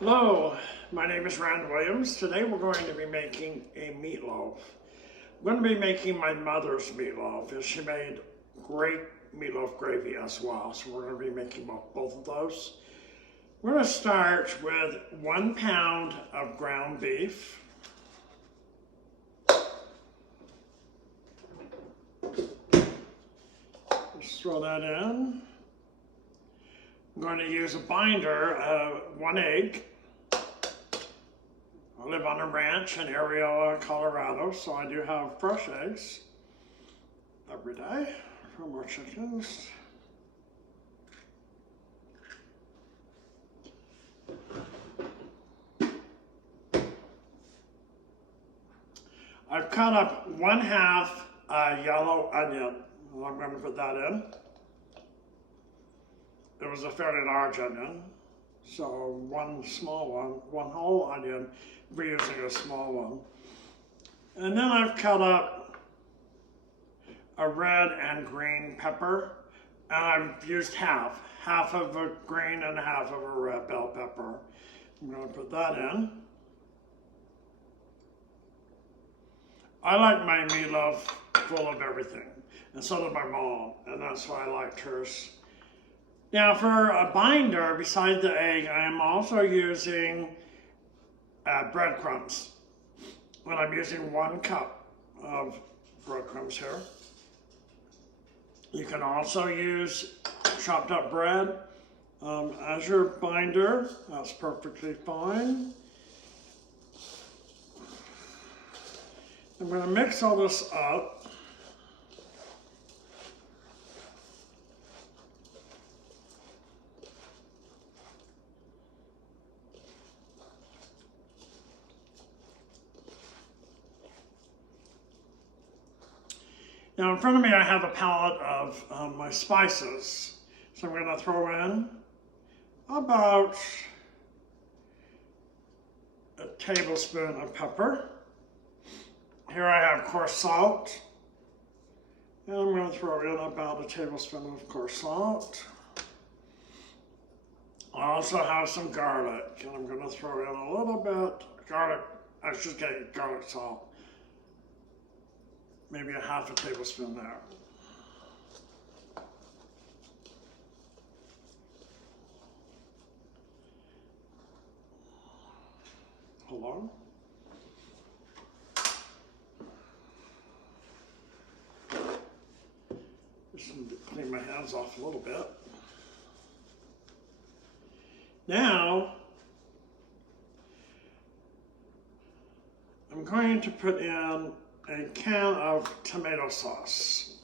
Hello, my name is Rand Williams. Today we're going to be making a meatloaf. I'm going to be making my mother's meatloaf, and she made great meatloaf gravy as well. So we're going to be making both of those. We're going to start with 1 pound of ground beef. Just throw that in. I'm going to use a binder of 1 egg. I live on a ranch in Ariola, Colorado, so I do have fresh eggs every day from our chickens. I've cut up 1/2 yellow onion. I'm going to put that in. It was a fairly large onion, so one small one whole onion. We're using a small one. And then I've cut up a red and green pepper, and I've used half of a green and half of a red bell pepper. I'm going to put that in. I like my meatloaf full of everything, and so did my mom, and that's why I liked hers. Now for a binder, beside the egg, I am also using breadcrumbs. And I'm using 1 cup of breadcrumbs here. You can also use chopped up bread as your binder. That's perfectly fine. I'm going to mix all this up. Now in front of me I have a palette of my spices. So I'm going to throw in about a tablespoon of pepper. Here I have coarse salt. And I'm going to throw in about a tablespoon of coarse salt. I also have some garlic, and I'm going to throw in a little bit garlic. I should get garlic salt. Maybe a 1/2 tablespoon there. Hold on. Just need to clean my hands off a little bit. Now, I'm going to put in a can of tomato sauce.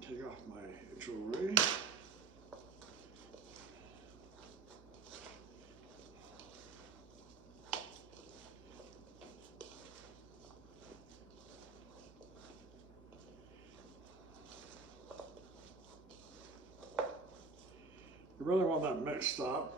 Take off my jewelry. You really want that mixed up.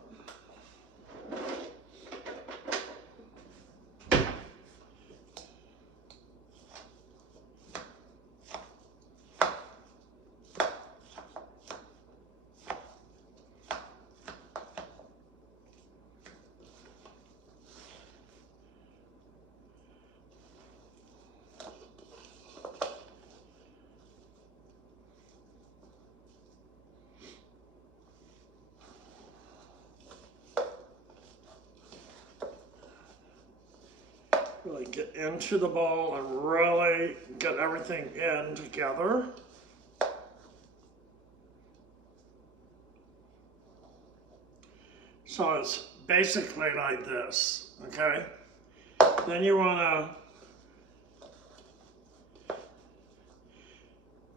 Really get into the bowl and really get everything in together. So it's basically like this, okay? Then you want to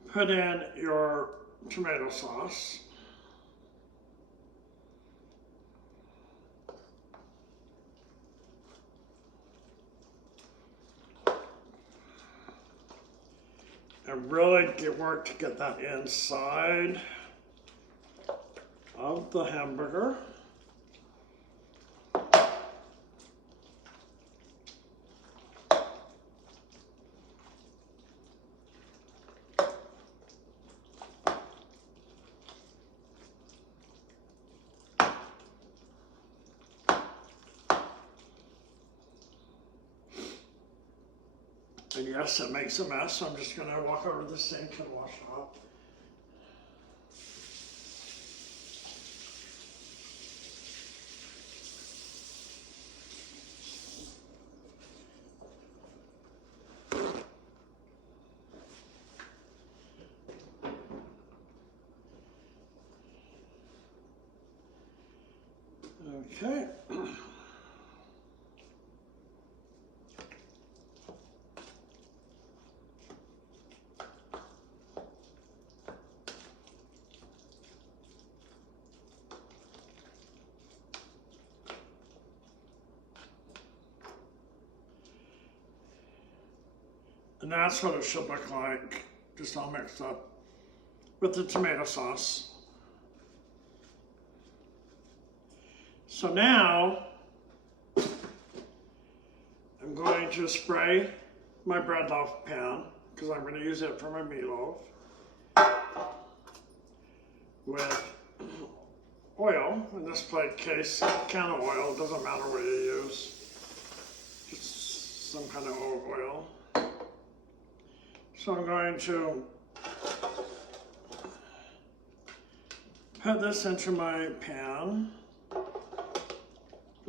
put in your tomato sauce. And really work to get that inside of the hamburger. And yes, it makes a mess, so I'm just going to walk over to the sink and wash it up. Okay. And that's what it should look like, just all mixed up with the tomato sauce. So now, I'm going to spray my bread loaf pan, because I'm going to use it for my meatloaf, with oil. In this plate case, can of oil, doesn't matter what you use, just some kind of oil. So I'm going to put this into my pan.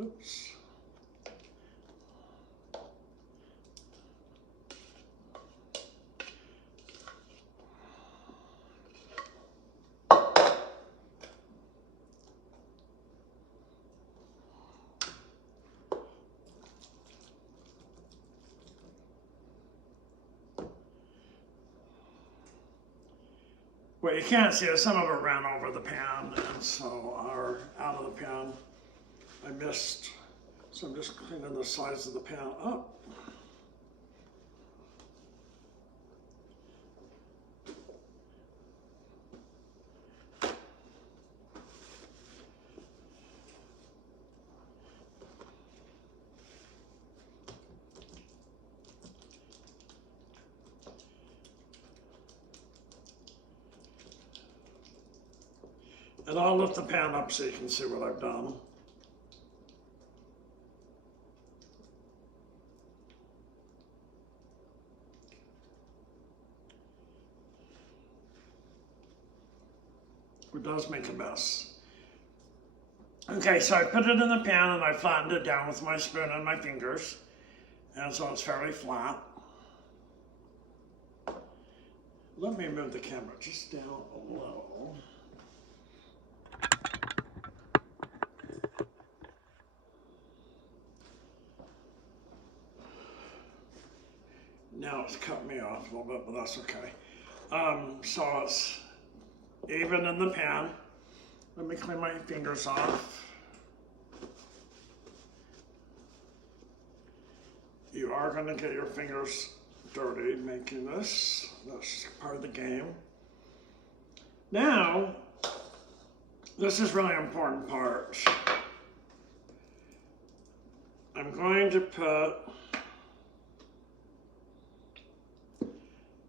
Oops. What you can't see is some of it ran over the pan, and so are out of the pan. I missed, so I'm just cleaning the sides of the pan up. And I'll lift the pan up so you can see what I've done. It does make a mess. Okay, so I put it in the pan and I flattened it down with my spoon and my fingers. And so it's fairly flat. Let me move the camera just down a little. Now it's cut me off a little bit, but that's okay. So it's even in the pan. Let me clean my fingers off. You are going to get your fingers dirty making this. That's part of the game. Now, this is really important part. I'm going to put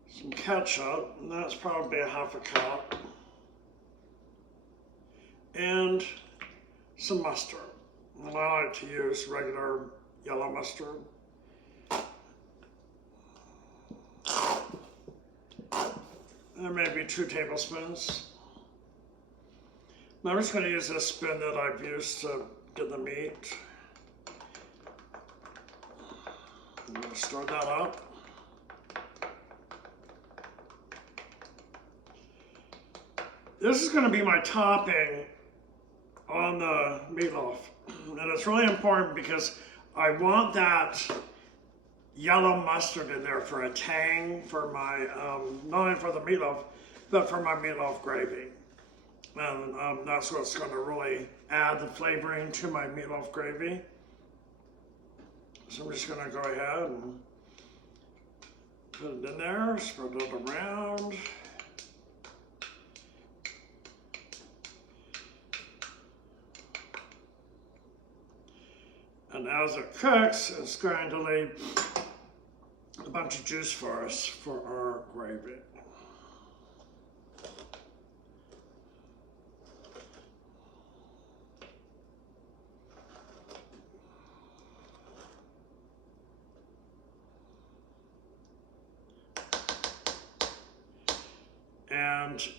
some ketchup, and that's probably a half a cup, and some mustard. And I like to use regular yellow mustard. And maybe 2 tablespoons. Now I'm just going to use this spoon that I've used to get the meat. I'm going to stir that up. This is going to be my topping on the meatloaf. And it's really important because I want that yellow mustard in there for a tang for my, not only for the meatloaf, but for my meatloaf gravy. And that's what's going to really add the flavoring to my meatloaf gravy. So I'm just going to go ahead and put it in there, spread it around. And as it cooks, it's going to leave a bunch of juice for us for our gravy. and